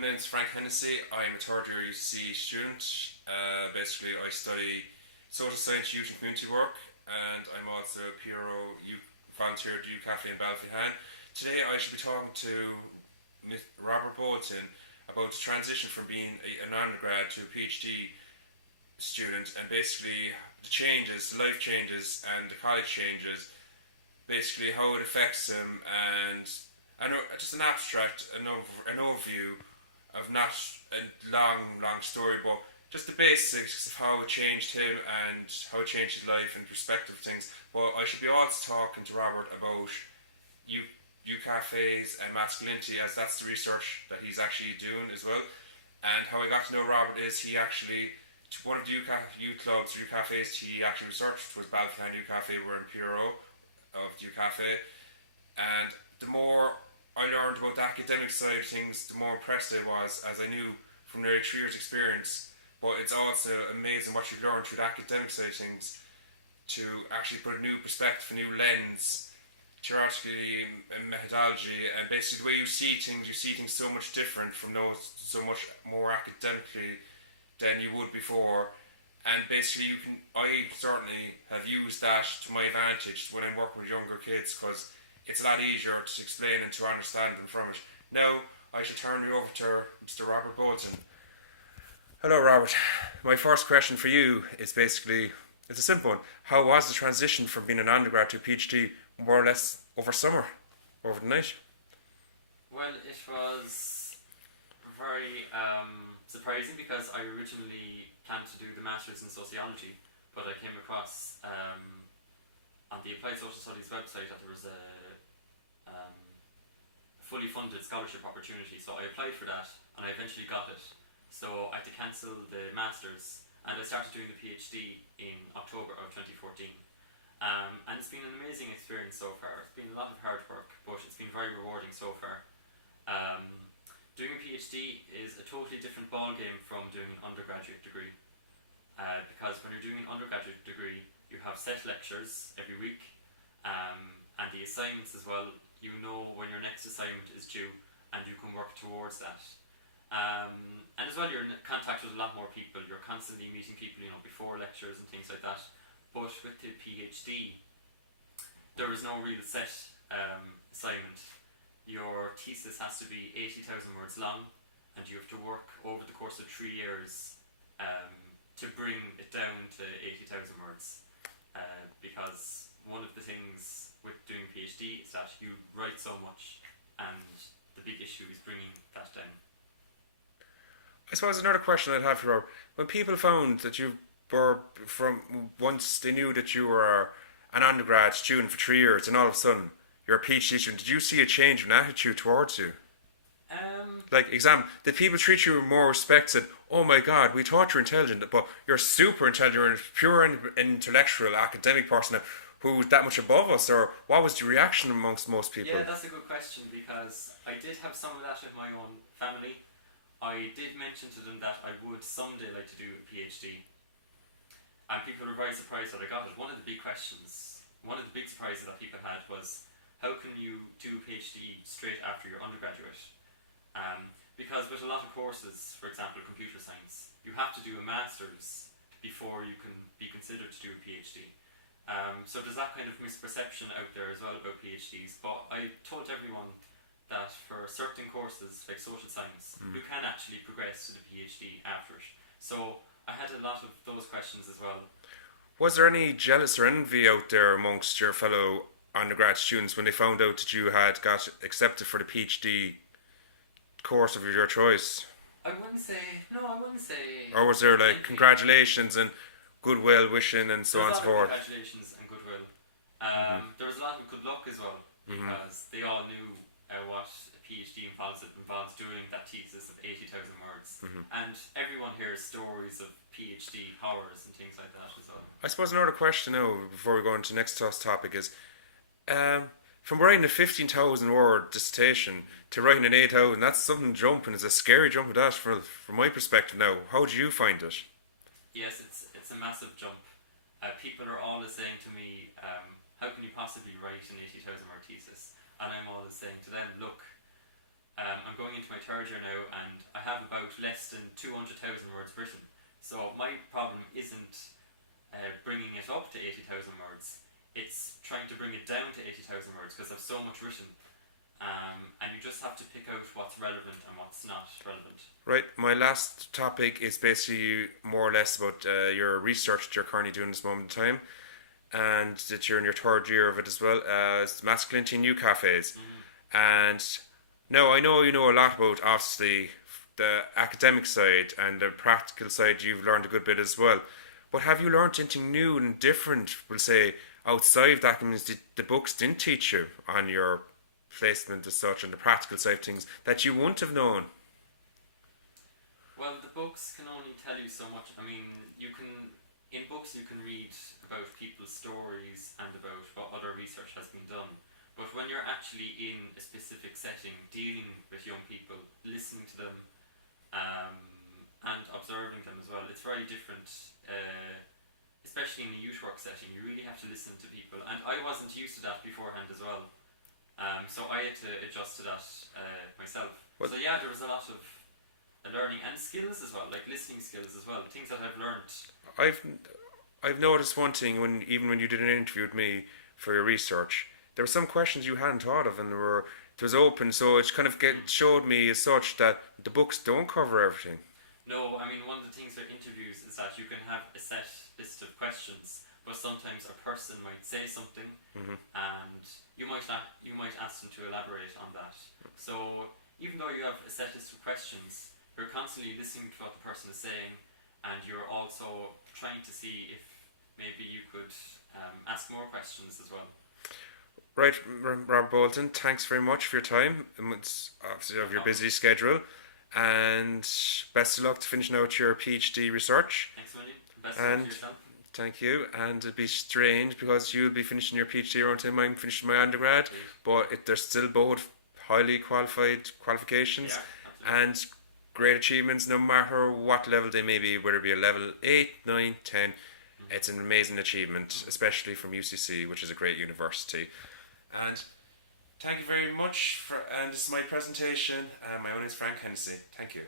my name's Frank Hennessy. I'm a third year UC student. Basically, I study social science, youth and community work, and I'm also a PRO volunteer at UCAFE in Ballyhan. Today, I should be talking to Robert Bolton about the transition from being an undergrad to a PhD student, and basically the changes, the life changes, and the college changes. Basically, how it affects him, and I know just an abstract, an overview of not a long story, but just the basics of how it changed him and how it changed his life and perspective of things. But I should be also talking to Robert about UCAFEs and masculinity, as that's the research that he's actually doing as well. And how I got to know Robert is he actually, one of the youth clubs, UCAFEs, he actually researched was Ballyhan UCAFE, we're in PRO of UCAFE. And the more I learned about the academic side of things, the more impressed I was, as I knew from nearly 3 years experience. But it's also amazing what you learn through the academic side of things to actually put a new perspective, a new lens, theoretically, and methodology, and basically the way you see things so much different from those, so much more academically than you would before. And basically I certainly have used that to my advantage when I'm working with younger kids, because it's a lot easier to explain and to understand them from it. Now, I shall turn you over to Mr. Robert Bolton. Hello, Robert. My first question for you is basically, it's a simple one. How was the transition from being an undergrad to a PhD, more or less over summer, over the night? Well, it was very surprising, because I originally planned to do the Masters in Sociology, but I came across on the Applied Social Studies website that there was a fully funded scholarship opportunity, so I applied for that and I eventually got it. So I had to cancel the Masters and I started doing the PhD in October of 2014. And it's been an amazing experience so far. It's been a lot of hard work, but it's been very rewarding so far. Doing a PhD is a totally different ballgame from doing an undergraduate degree. Because when you're doing an undergraduate degree, you have set lectures every week, and the assignments as well. You know when your next assignment is due, and you can work towards that. And as well, you're in contact with a lot more people. You're constantly meeting people, before lectures and things like that. But with the PhD, there is no real set assignment. Your thesis has to be 80,000 words long, and you have to work over the course of 3 years to bring it down to 80,000 words. Because one of the things with doing a PhD is that you write so much, and the big issue is bringing that down. I suppose another question I'd have for you, when people found that you were once they knew that you were an undergrad student for 3 years, and all of a sudden you're a PhD student, did you see a change in attitude towards you? Did people treat you with more respect, said, oh my god, we thought you're intelligent, but you're super intelligent, you're a pure intellectual academic person who's that much above us, or what was the reaction amongst most people? Yeah, that's a good question, because I did have some of that in my own family. I did mention to them that I would someday like to do a PhD, and people were very surprised that I got it. One of the big surprises that people had was, how can you do a PhD straight after your undergraduate? Because with a lot of courses, for example computer science, you have to do a master's before you can be considered to do a PhD. So there's that kind of misperception out there as well about PhDs, but I told everyone that for certain courses like social science, you can actually progress to the PhD after it. So I had a lot of those questions as well. Was there any jealous or envy out there amongst your fellow undergrad students when they found out that you had got accepted for the PhD course of your choice? I wouldn't say. Or was there congratulations and goodwill wishing and so on and so forth? Congratulations and goodwill. There was a lot of good luck as well, because they all knew what a PhD involves. It involves doing that thesis of 80,000 words. And everyone hears stories of PhD horrors and things like that as well. I suppose another question now, before we go on to the next topic, is from writing a 15,000 word dissertation to writing an 8,000, that's something jumping. It's a scary jump at that from my perspective now. How do you find it? Yes, it's a massive jump. People are always saying to me, how can you possibly write an 80,000 word thesis? And I'm always saying to them, look, I'm going into my third year now, and I have about less than 200,000 words written. So my problem isn't bringing it up to 80,000 words. It's trying to bring it down to 80,000 words because I've so much written. And you just have to pick out what's relevant and what's not relevant. Right. My last topic is basically more or less about your research that you're currently doing this moment in time, and that you're in your third year of it as well. It's masculinity in new cafes, and now I know you know a lot about obviously the academic side and the practical side. You've learned a good bit as well. But have you learned anything new and different, we'll say, outside of that means the books didn't teach you on your placement as such and the practical side of things that you wouldn't have known? Well, the books can only tell you so much. I mean, in books you can read about people's stories and about what other research has been done. But when you're actually in a specific setting, dealing with young people, listening to them, and observing them as well, it's very different. Especially in a youth work setting, you really have to listen to people, and I wasn't used to that beforehand as well. So I had to adjust to that myself. So yeah, there was a lot of learning and skills as well, like listening skills as well, things that I've learned. I've noticed one thing when you did an interview with me for your research, there were some questions you hadn't thought of, and it was open, so it kind of showed me as such that the books don't cover everything. No, I mean, one of the things with interviews is that you can have a set list of questions, but sometimes a person might say something, and you might ask them to elaborate on that. So even though you have a set list of questions, you're constantly listening to what the person is saying, and you're also trying to see if maybe you could ask more questions as well. Right, Robert Bolton, thanks very much for your time. It's obviously of your busy schedule, and best of luck to finishing out your PhD research. Thanks, William. Best of luck to yourself. Thank you. And it'll be strange because you'll be finishing your PhD around the time I'm finishing my undergrad, but they're still both highly qualified qualifications and great achievements no matter what level they may be, whether it be a level 8, 9, 10. It's an amazing achievement, especially from UCC, which is a great university. And thank you very much and this is my presentation. My own is Frank Hennessy. Thank you.